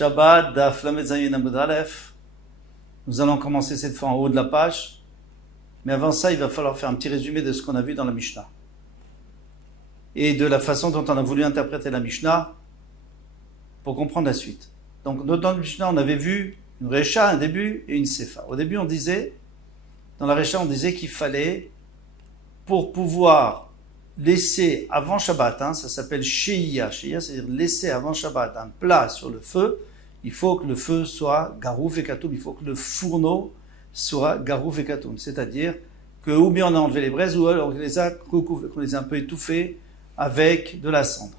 Shabbat, Daf Lamed Zayin Amud Aleph. Nous allons commencer cette fois en haut de la page. Mais avant ça, il va falloir faire un petit résumé de ce qu'on a vu dans la Mishnah. Et de la façon dont on a voulu interpréter la Mishnah pour comprendre la suite. Donc, dans la Mishnah, on avait vu une Recha, un début et une Sefa. Au début, dans la Recha, on disait qu'il fallait, pour pouvoir laisser avant Shabbat, ça s'appelle Sheia. Sheia, c'est-à-dire laisser avant Shabbat un plat sur le feu. Il faut que le feu soit garouf et katoum. Il faut que le fourneau soit garouf et katoum. C'est-à-dire que ou bien on a enlevé les braises ou alors on les a un peu étouffés avec de la cendre.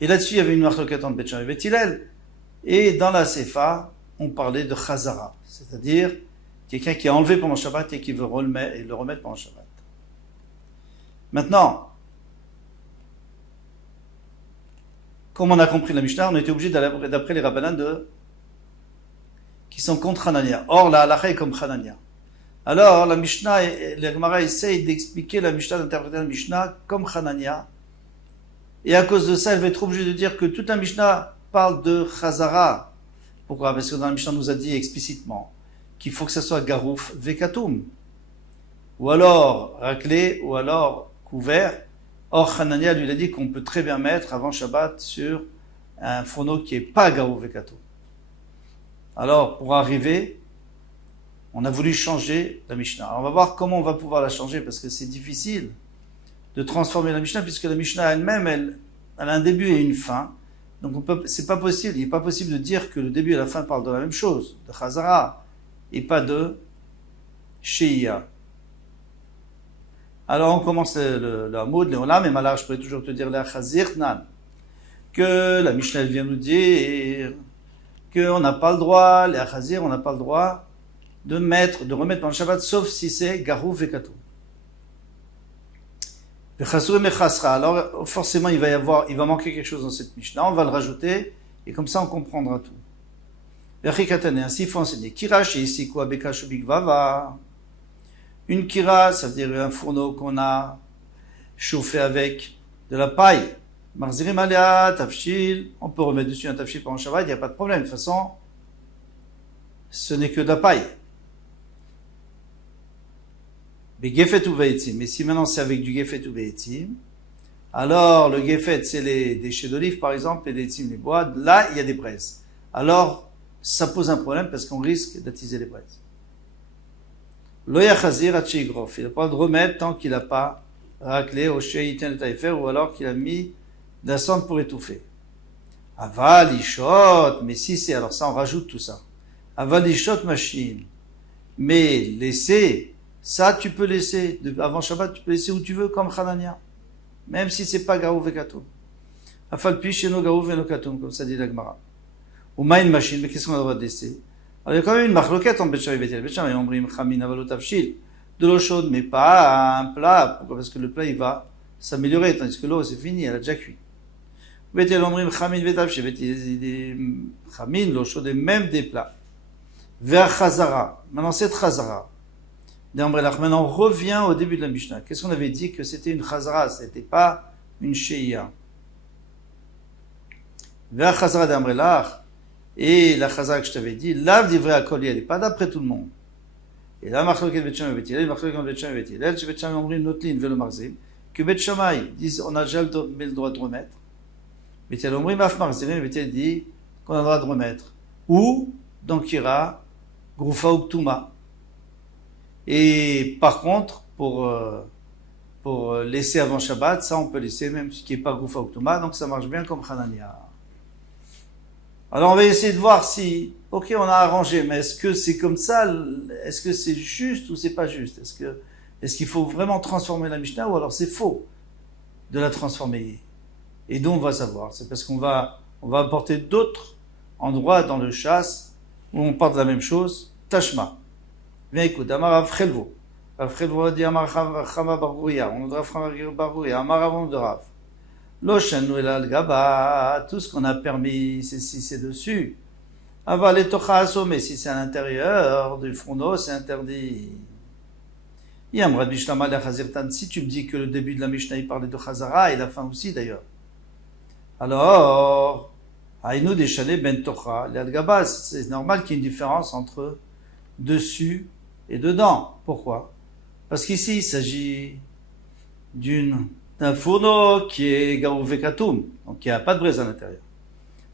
Et là-dessus, il y avait une marloquette entre Bet Shammai et Bet Hillel. Et dans la Sefa, on parlait de Chazara. C'est-à-dire quelqu'un qui a enlevé pendant Shabbat et qui veut le remettre pendant Shabbat. Maintenant, comme on a compris la Mishnah, on était obligé d'aller d'après les Rabbanan qui sont contre Hanania. Or, la halakha est comme Hanania. Alors, la Mishnah, la Gemara essaye d'expliquer la Mishnah, d'interpréter la Mishnah comme Hanania. Et à cause de ça, elle va être obligée de dire que toute la Mishnah parle de Chazara. Pourquoi? Parce que dans la Mishnah, on nous a dit explicitement qu'il faut que ça soit Garouf Vekatum. Ou alors raclé, ou alors couvert. Or, Hanania lui a dit qu'on peut très bien mettre avant Shabbat sur un fourneau qui n'est pas Garouf Vekatum. Alors, pour arriver, on a voulu changer la Mishnah. Alors, on va voir comment on va pouvoir la changer, parce que c'est difficile de transformer la Mishnah, puisque la Mishnah elle-même, elle a un début et une fin. Donc, c'est pas possible. Il n'est pas possible de dire que le début et la fin parlent de la même chose, de Chazara, et pas de Sheia. Alors, on commence le Hamoud, le Olam, et malheur, je pourrais toujours te dire la Chazir Nan, que la Mishnah vient nous dire qu'on n'a pas le droit, les Chazir, on n'a pas le droit de remettre pendant le Shabbat, sauf si c'est Garouf et Katoum. Alors, forcément, il va manquer quelque chose dans cette Mishnah, on va le rajouter, et comme ça, on comprendra tout. Ainsi, il faut enseigner. Kirash, et ici, quoi, Bekash Bigvava. Une kira, ça veut dire un fourneau qu'on a chauffé avec de la paille. Marzirim alea, tafshil, on peut remettre dessus un tafshil pendant Shabbat, il n'y a pas de problème. De toute façon, ce n'est que de la paille. Mais gefet ou veitzim. Mais si maintenant c'est avec du gefet ou veitzim, alors le gefet, c'est les déchets d'olive, par exemple, et les veitzim, les bois. Là, il y a des braises. Alors, ça pose un problème parce qu'on risque d'attiser les braises. Loya chazir atcheigrof. Il n'a pas le droit de remettre tant qu'il n'a pas raclé au sheiten et taïfer ou alors qu'il a mis de la cendre pour étouffer. Aval, ishot. Mais si c'est, alors ça, on rajoute tout ça. Aval, ishot, machine. Mais laisser, ça, tu peux laisser. Avant Shabbat, tu peux laisser où tu veux, comme Hanania. Même si c'est pas Garouf et Katoum. Afal pi sheno Garouf et no Katoum, comme ça dit la Gemara. Ou ma une machine, mais qu'est-ce qu'on a le droit de laisser? Alors, il y a quand même une marloquette en Bet Shammai et Bet Hillel. Bet Shammai, on brim chamin avalo tafshil. De l'eau chaude, mais pas un plat. Pourquoi? Parce que le plat, il va s'améliorer, tandis que l'eau, c'est fini, elle a déjà cuit. Bet Hillel, on brim chamin ve tafshil. Bet Hillel, chamin, l'eau chaude, et même des plats. Vers Chazara. Maintenant, cette Chazara. Maintenant, on revient au début de la Mishnah. Qu'est-ce qu'on avait dit? Que c'était une Chazara, c'était pas une Sheia. Vers Chazara d'Amrelach. Et la Chazara que je t'avais dit, lave d'ivrei akol, elle n'est pas d'après tout le monde. Et là, marloquet Bet Shammai et Bet Hillel, marloquet Bet Shammai et Bet Hillel, Bet Shammai omrim notlin velo marzim, que Bet Shammai disent on a déjà le droit de remettre. Bet Hillel omrim af marzim, Bet Hillel dit qu'on a le droit de remettre. Ou, dans Kira, Groufa ou Ktouma. Et par contre, pour laisser avant Shabbat, ça on peut laisser même ce qui n'est pas Groufa ou Ktouma, donc ça marche bien comme Hanania. Alors on va essayer de voir si, ok, on a arrangé, mais est-ce que c'est comme ça? Est-ce que c'est juste ou c'est pas juste? Est-ce qu'il faut vraiment transformer la Mishnah ou alors c'est faux de la transformer? Et donc on va savoir. C'est parce qu'on va apporter d'autres endroits dans le chasse où on parle de la même chose. Tashma. Viens écoute. Amar Rav Chelvo. Rav Chelvo dit Amar Chama Barouya. On a Chama Barouya. Amar Avon de Rav. L'Oshen ou el Gaba, tout ce qu'on a permis, c'est si c'est dessus. Aval les tocha assommé, si c'est à l'intérieur du fourneau, c'est interdit. Si tu me dis que le début de la Mishnah il parlait de Chazara et la fin aussi d'ailleurs, alors Haïnou Deshane Ben Tocha, l'Al-Gaba, c'est normal qu'il y ait une différence entre dessus et dedans. Pourquoi? Parce qu'ici, il s'agit d'un fourneau qui est Garouvé Katoum, donc il n'y a pas de braise à l'intérieur.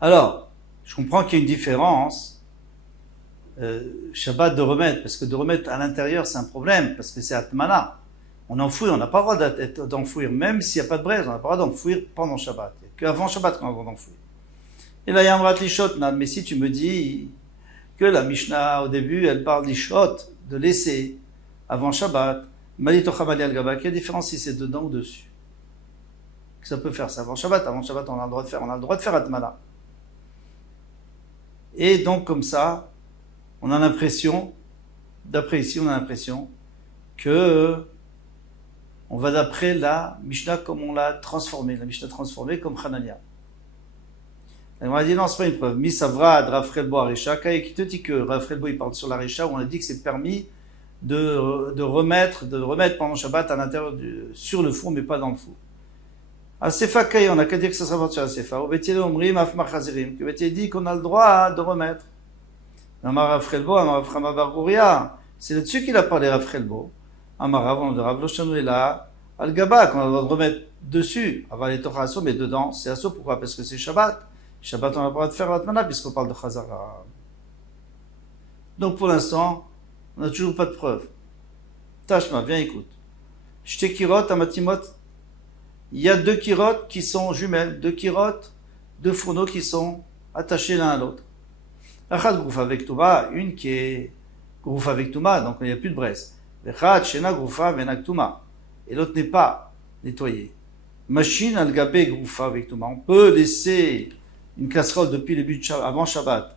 Alors, je comprends qu'il y a une différence, Shabbat de remettre, parce que de remettre à l'intérieur, c'est un problème, parce que c'est Atmana. On enfouit, on n'a pas le droit d'enfouir, même s'il n'y a pas de braise, on n'a pas le droit d'enfouir pendant Shabbat. Il n'y a qu'avant Shabbat qu'on a le droit d'enfouir. Et là, il y a un Lishot, mais si tu me dis que la Mishnah, au début, elle parle Lishot, de laisser, avant Shabbat, Malitocha Mali al-Gaba, quelle différence si c'est dedans ou dessus? Que ça peut faire ça avant Shabbat, on a le droit de faire Atmana. Et donc, comme ça, on a l'impression, d'après ici, on a l'impression que on va d'après la Mishnah comme on l'a transformée, la Mishnah transformée comme Hanania. On a dit non, c'est pas une preuve. Misavra ad Rav Chelbo Aresha, qui te dit que Rav Chelbo il parle sur la Resha où on a dit que c'est permis de remettre pendant Shabbat à l'intérieur sur le four mais pas dans le four. À Sefa Kay, on a qu'à dire que ça sera sur la Sefa. Au Betiel Omrim Afmar Chazirim, que Betiel dit qu'on a le droit de remettre. Amar Rav Chelbo, Amar Rav Chama bar Guria, c'est là-dessus qu'il a parlé Rav Chelbo. Amar Rav Loshanu est là, Al-Gaba, qu'on a le droit de remettre dessus, avant les Torah Asso, mais dedans, c'est Asso, pourquoi? Parce que c'est Shabbat. Shabbat, on a le droit de faire Atmana, puisqu'on parle de Chazara. Donc, pour l'instant, on n'a toujours pas de preuve. Tashma, viens, écoute. Shte Kirot, Amatimot, il y a deux Kirot qui sont jumelles, deux Kirot, deux fourneaux qui sont attachés l'un à l'autre. Achad Groufa avec Touma, une qui est Groufa avec Touma, donc il n'y a plus de braise. Echad Shena Groufa Venak Touma. Et l'autre n'est pas nettoyé. Machine al Gabé Groufa avec Touma. On peut laisser une casserole depuis le début de Shabbat, avant Shabbat,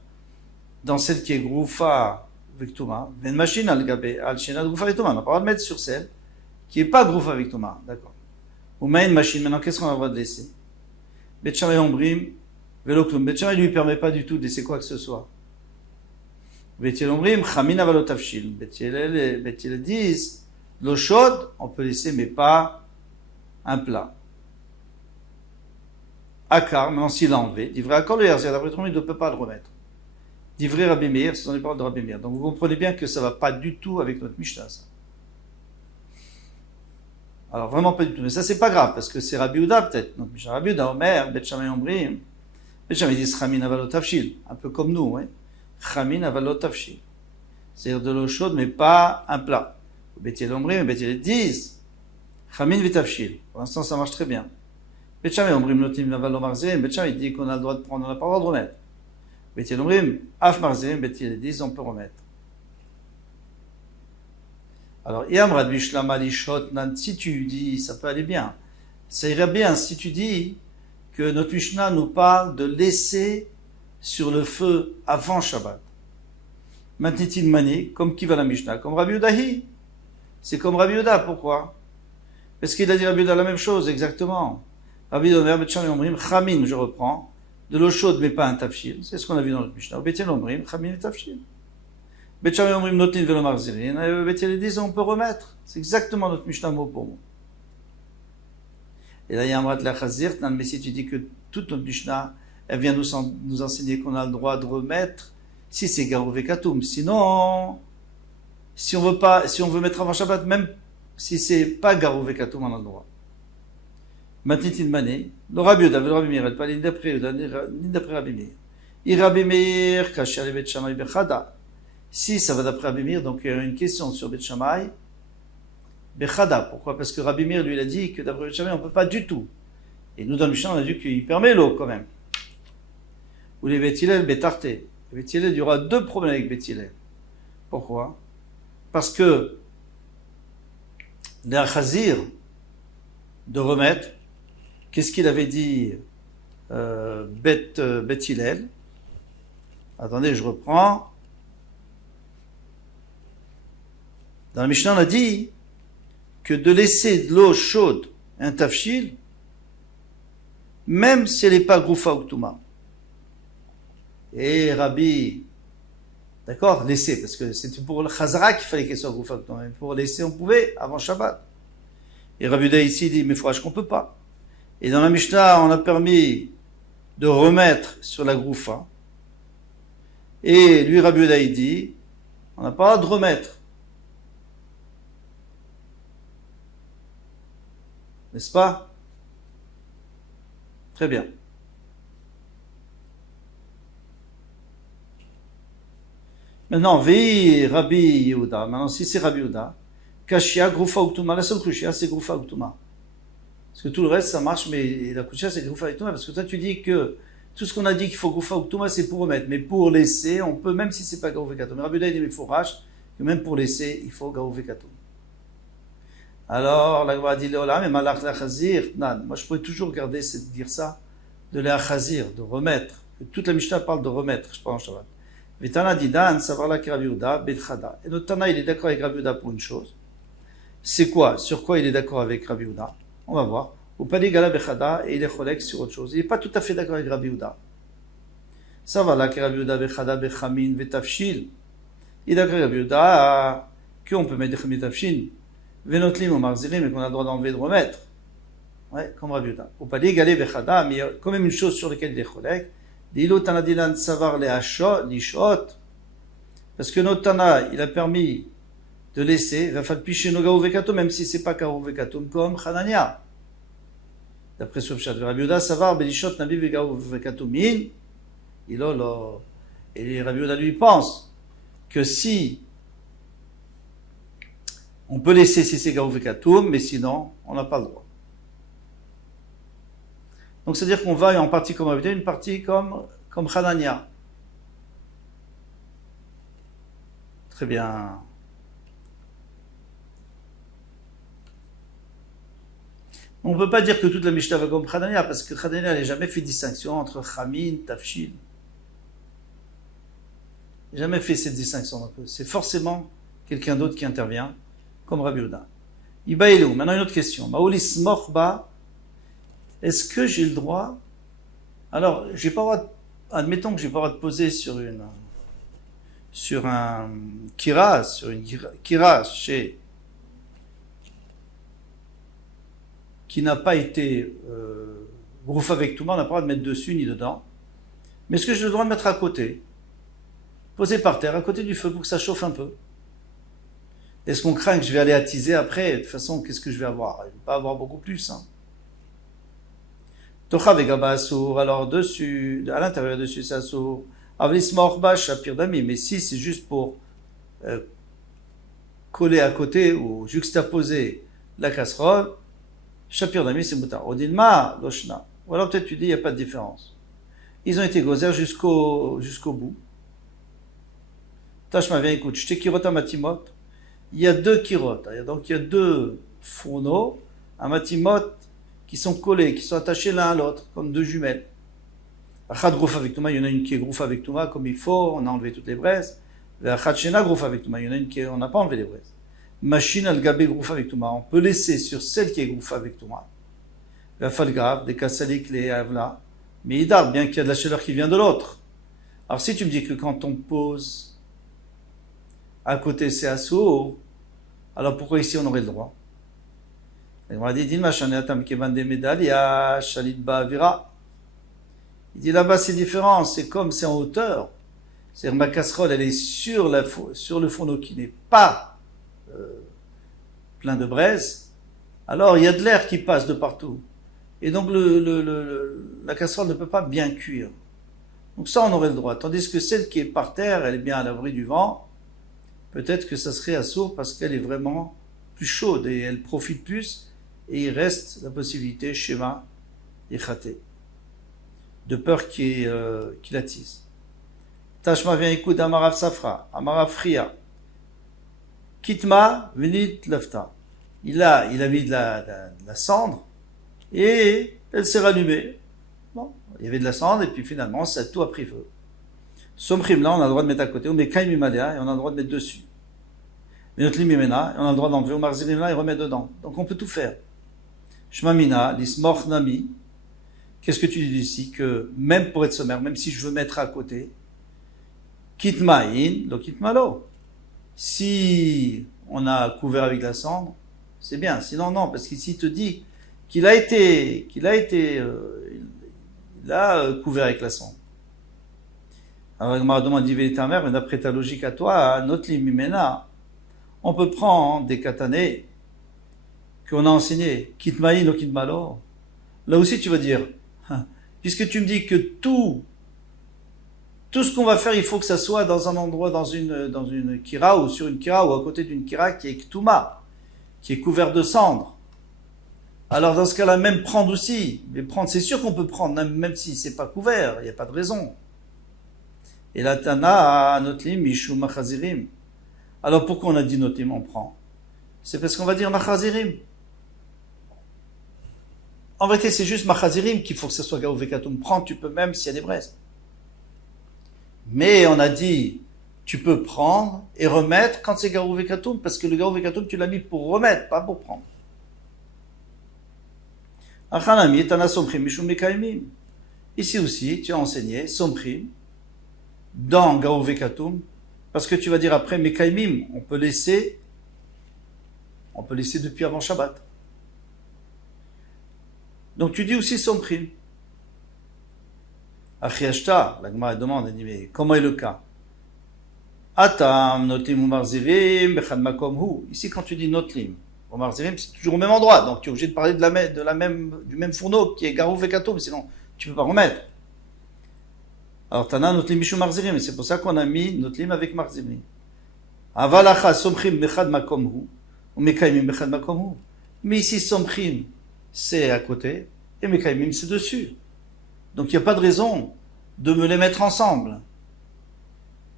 dans celle qui est Groufa avec Touma. Une machine al Gabé, al Shena Groufa avec Touma. On n'a pas le droit de mettre sur celle qui n'est pas Groufa avec Touma. D'accord. On met une machine. Maintenant, qu'est-ce qu'on a le droit de laisser? Betchamay Ombrim, Veloklum. Betchamay ne lui permet pas du tout de laisser quoi que ce soit. Betiel Ombrim, Chamin Avalot Tafshil. Betiel disent, l'eau chaude, on peut laisser, mais pas un plat. Akar, maintenant s'il l'a enlevé, d'ivré Akar le Herzia, d'après tout le monde, il ne peut pas le remettre. D'ivré Rabbi Meir, ce sont les paroles de Rabbi Meir. Donc vous comprenez bien que ça ne va pas du tout avec notre Mishnah, ça. Alors vraiment pas du tout. Mais ça, c'est pas grave, parce que c'est Rabbi Uda, peut-être. Donc Rabbi Uda, Omer, Bet Shammai Ombrim. Bet Shammai dit Chamin Avalot Tafshil. Un peu comme nous, oui. Chamin Avalot Tafshil. C'est-à-dire de l'eau chaude, mais pas un plat. Betiel Ombrim, Betiel disent Chamin Vitafshil. Pour l'instant, ça marche très bien. Bet Shammai Ombrim Notim Avalot Marzim. Bet Shammai dit qu'on a le droit de prendre, on n'a pas le droit de remettre. Betiel Ombrim, Af Marzim, Betiel disent on peut remettre. Alors, si tu dis, ça peut aller bien. Ça irait bien si tu dis que notre Mishnah nous parle de laisser sur le feu avant Shabbat. Matnitin Mani, comme qui va la Mishnah, comme Rabbi Udahi. C'est comme Rabbi Uda, pourquoi? Parce qu'il a dit Rabbi Uda la même chose, exactement. Rabbi Uda, Chamin, je reprends, de l'eau chaude, mais pas un tafshil. C'est ce qu'on a vu dans notre Mishnah. Betiel Omrim, Chamin et tafshil. Betchamay Omrim Notin Velo Marzirin. Betiel disent on peut remettre. C'est exactement notre Mishnah mot pour mot. Et là, il y a un Amrat la Chazir, mais si tu dis que toute notre Mishnah, elle vient nous enseigner qu'on a le droit de remettre, si c'est Garouvé Katoum. Sinon, si on veut mettre avant Shabbat, même si c'est pas Garouvé Katoum, on a le droit. Matnitin Mané, le Rabbi Uda, le Rabbi Meir, pas ni d'après Uda, ni d'après Rabbi Meir. I Rabbi Meir, Kacher le Bet Shammai Bechada. Si ça va d'après Rabbi Meir, donc il y a une question sur Bet Shammai, Bechada. Pourquoi? Parce que Rabbi Meir, lui, il a dit que d'après Bet Shammai, on ne peut pas du tout. Et nous, dans le Mishnah, on a dit qu'il permet l'eau quand même. Ou les Bet Hillel, Betarte. Bet Hillel, il y aura deux problèmes avec Bet Hillel. Pourquoi? Parce que les Chazir de remettre, qu'est-ce qu'il avait dit Bet Hillel? Attendez, je reprends. Dans la Mishnah, on a dit que de laisser de l'eau chaude, un tafshil, même si elle n'est pas Groufa ou Ktouma. Et Rabbi, d'accord, laisser, parce que c'était pour le Chazara qu'il fallait qu'elle soit Groufa ou Ktouma. Pour laisser, on pouvait, avant Shabbat. Et Rabbi Uda ici dit, mais il faut qu'on ne peut pas. Et dans la Mishnah, on a permis de remettre sur la groufa. Et lui, Rabbi Yehuda, il dit, on n'a pas le droit de remettre. N'est-ce pas? Très bien. Maintenant, Vei Rabbi Yehuda. Maintenant, si c'est Rabbi Yehuda, Kashia, Groufa Uktuma. La seule Kushia, c'est Groufa Uktuma. Parce que tout le reste, ça marche, mais la Kushia, c'est Groufa Uktuma. Parce que toi, tu dis que tout ce qu'on a dit qu'il faut Groufa Uktuma, c'est pour remettre. Mais pour laisser, on peut, même si c'est pas Gaou Vekatum. Mais Rabbi Yehuda, il dit, il faut Rash, que même pour laisser, il faut Gaou Vekatum. Alors, la Gemara dit, mais Malach la Chazir, nan. Moi, je pourrais toujours dire ça, de la Chazir, de remettre. Toute la Mishnah parle de remettre, je pense, Shabbat. Vitana dit Dan, savoir la Rabbi Yehuda, Betchada. Et notre Tana, il est d'accord avec Rabbi Yehuda pour une chose. C'est quoi? Sur quoi il est d'accord avec Rabbi Yehuda? On va voir. Ou pas dit Gala Bechada, et il est cholek sur autre chose. Il n'est pas tout à fait d'accord avec Rabbi Yehuda. Savoir la Rabbi Yehuda, Bechada, Bechamin, Betafshil. Il est d'accord avec Rabbi Yehuda, qu'on peut mettre des Chamin Tafshil, Venotlim ou Marzilim, et qu'on a le droit d'enlever et de remettre. Ouais, comme Rabbi Yehuda. Ou pas dit Gala Bechada, mais il y a quand même une chose sur laquelle il est cholek. D'ilo Tanadilan savar les lishot, parce que notre Tana, il a permis de laisser, va faire picher nos gaou vekatum, même si c'est pas gaou vekatum, comme Hanania. D'après ce Pshat, Rabbi Yehuda savar belishot nabi vegaou vekatumin, ilolo. Et Rabbi Yehuda lui pense que si on peut laisser si c'est gaou vekatum, mais sinon, on n'a pas le droit. Donc, c'est-à-dire qu'on va en partie comme Rabbi Yehuda, une partie comme Hanania. Très bien. On ne peut pas dire que toute la Mishnah va comme Hanania, parce que Hanania n'a jamais fait distinction entre Chamin, Tafshil. Il n'a jamais fait cette distinction. Donc, c'est forcément quelqu'un d'autre qui intervient, comme Rabbi Yehuda. Ibaïlou. Maintenant, une autre question. Maoulis Morba. Est-ce que j'ai le droit? Alors, j'ai pas le droit admettons que j'ai pas le droit de poser sur une kiras qui n'a pas été groufe avec tout le monde, on n'a pas le droit de mettre dessus ni dedans. Mais est-ce que j'ai le droit de mettre à côté? Poser par terre, à côté du feu pour que ça chauffe un peu. Est-ce qu'on craint que je vais aller attiser après? De toute façon, qu'est-ce que je vais avoir? Je ne vais pas avoir beaucoup plus, hein. Tocha vegaba assour, alors dessus, à l'intérieur dessus c'est assour. Avlis morba shapir dami, mais si c'est juste pour coller à côté ou juxtaposer la casserole, shapir dami c'est moutar. Odilma loshna. Ou alors peut-être tu dis il n'y a pas de différence. Ils ont été gozer jusqu'au bout. Tashma viens écoute, j'te kirot à matimot. Il y a deux kirot, donc il y a deux fourneaux à matimot qui sont collés, qui sont attachés l'un à l'autre, comme deux jumelles. Achad grouf avec Touma, il y en a une qui est grouf avec Touma comme il faut, on a enlevé toutes les braises. Achad shena grouf avec Touma, il y en a une qui on n'a pas enlevé les braises. Machine al gabé grouf avec Touma, on peut laisser sur celle qui est grouf avec Touma. La falgrave, des kassalik, les avla. Mais idar, bien qu'il y a de la chaleur qui vient de l'autre. Alors si tu me dis que quand on pose à côté c'est assourd, alors pourquoi ici on aurait le droit? Il dit là-bas c'est différent, c'est comme c'est en hauteur. C'est-à-dire ma casserole elle est sur le fourneau qui n'est pas plein de braise. Alors il y a de l'air qui passe de partout. Et donc la casserole ne peut pas bien cuire. Donc ça on aurait le droit. Tandis que celle qui est par terre, elle est bien à l'abri du vent. Peut-être que ça serait assourd parce qu'elle est vraiment plus chaude et elle profite plus. Et il reste la possibilité, schéma, échaté, de peur qu'il attise. Tashma vient écoute Amarav Safra, Amarav Fria, Kitma venit lefta. Il a mis de la cendre et elle s'est rallumée. Bon, il y avait de la cendre et puis finalement, ça tout a pris feu. Somchim là, on a le droit de mettre à côté, on met Kaim Imadea et on a le droit de mettre dessus. Mais notre limimena, on a le droit d'enlever, au marzilimena et remettre dedans. Donc on peut tout faire. Shmamina, l'ismor nami. Qu'est-ce que tu dis ici? Que même pour être sommaire, même si je veux mettre à côté, kitma'in, lo kitmalo. Si on a couvert avec la cendre, c'est bien. Sinon, non, parce qu'ici il te dit qu'il a été là, couvert avec la cendre. Alors, la Gemara demande, dit ta mère, mais d'après ta logique à toi, notre limimena, on peut prendre des katanés qu'on a enseignés, kitmaïn ou kitmalo. Là aussi, tu vas dire, puisque tu me dis que tout ce qu'on va faire, il faut que ça soit dans un endroit, dans une kira ou sur une kira ou à côté d'une kira qui est ktouma, qui est couvert de cendres. Alors dans ce cas-là, même prendre aussi. Mais prendre, c'est sûr qu'on peut prendre, même si c'est pas couvert, il n'y a pas de raison. Et la Tana, Notlim, Mishu Machazirim. Alors pourquoi on a dit Notlim, on prend? C'est parce qu'on va dire Machazirim. En vérité, c'est juste Machazirim qu'il faut que ce soit Gaou Vekatum. Prends, tu peux même s'il y a des braises. Mais on a dit, tu peux prendre et remettre quand c'est Gaou Vekatum, parce que le Gaou Vekatum, tu l'as mis pour remettre, pas pour prendre. Achanami, Tana Somchim, Mishu Mekaimim. Ici aussi, tu as enseigné Somchim dans Gaou Vekatum, parce que tu vas dire après Mekaimim, on peut laisser depuis avant Shabbat. Donc tu dis aussi Somchim. Achiashta, la Gemara demande, elle dit, mais comment est le cas? Atam, Notlim ou Marzirim, Bechad Makom Hu. Ici, quand tu dis Notlim ou Marzirim, c'est toujours au même endroit, donc tu es obligé de parler du même fourneau qui est Garou Vekatum, sinon tu ne peux pas remettre. Alors, Tana, Notlim, Mishu Marzirim, et c'est pour ça qu'on a mis Notlim avec Marzirim. Avalacha, Somchim, Bechad Makom Hu, ou Mekaimim, Bechad Makom Hu. Mais ici, Somchim, c'est à côté, et Mekaimim, c'est dessus. Donc il n'y a pas de raison de me les mettre ensemble.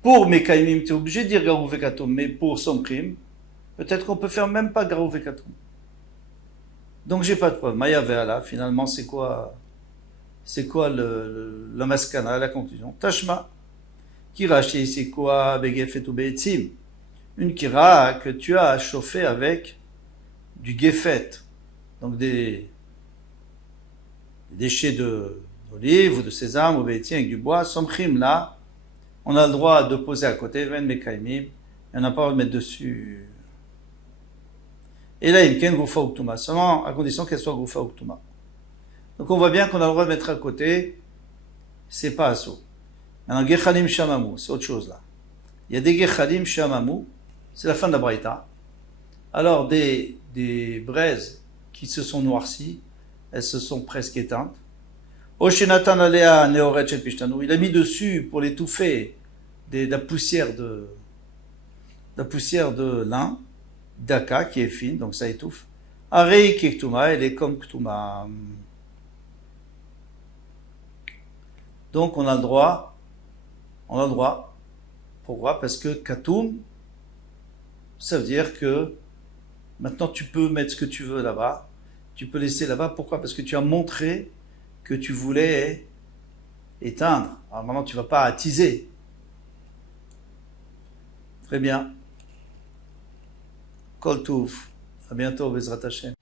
Pour Mekaimim, tu es obligé de dire Garou Vekatum, mais pour Somchim, peut-être qu'on peut faire même pas Garou Vekatum. Donc j'ai pas de preuve. Maya Ve'ala, finalement, c'est quoi la maskana, la conclusion? Tashma. Kira c'est quoi Begefet ou Be'etzim. Une kira que tu as chauffé avec du gefet. Donc des déchets d'olive ou de sésame ou bétien avec du bois, somchim là, on a le droit de poser à côté, ven mekaimim, et on n'a pas le droit de mettre dessus. Et là, il y a une goufa uktuma, seulement à condition qu'elle soit goufa uktuma. Donc on voit bien qu'on a le droit de mettre à côté, c'est pas asso. Maintenant, gechalim shamamu, c'est autre chose là. Il y a des gechalim shamamu, c'est la fin de la braïta. Alors des braises qui se sont noircies, elles se sont presque éteintes. Oshenatan alea neoret shel pishtanu. Il a mis dessus pour l'étouffer la poussière de lin, daka qui est fine, donc ça étouffe. Arei ki ktuma, elle est comme ktuma. Donc on a le droit. Pourquoi? Parce que katum, ça veut dire que maintenant tu peux mettre ce que tu veux là-bas. Tu peux laisser là-bas. Pourquoi? Parce que tu as montré que tu voulais éteindre. Alors maintenant, tu ne vas pas attiser. Très bien. Kol Touf. À bientôt, Bezrat Hashem.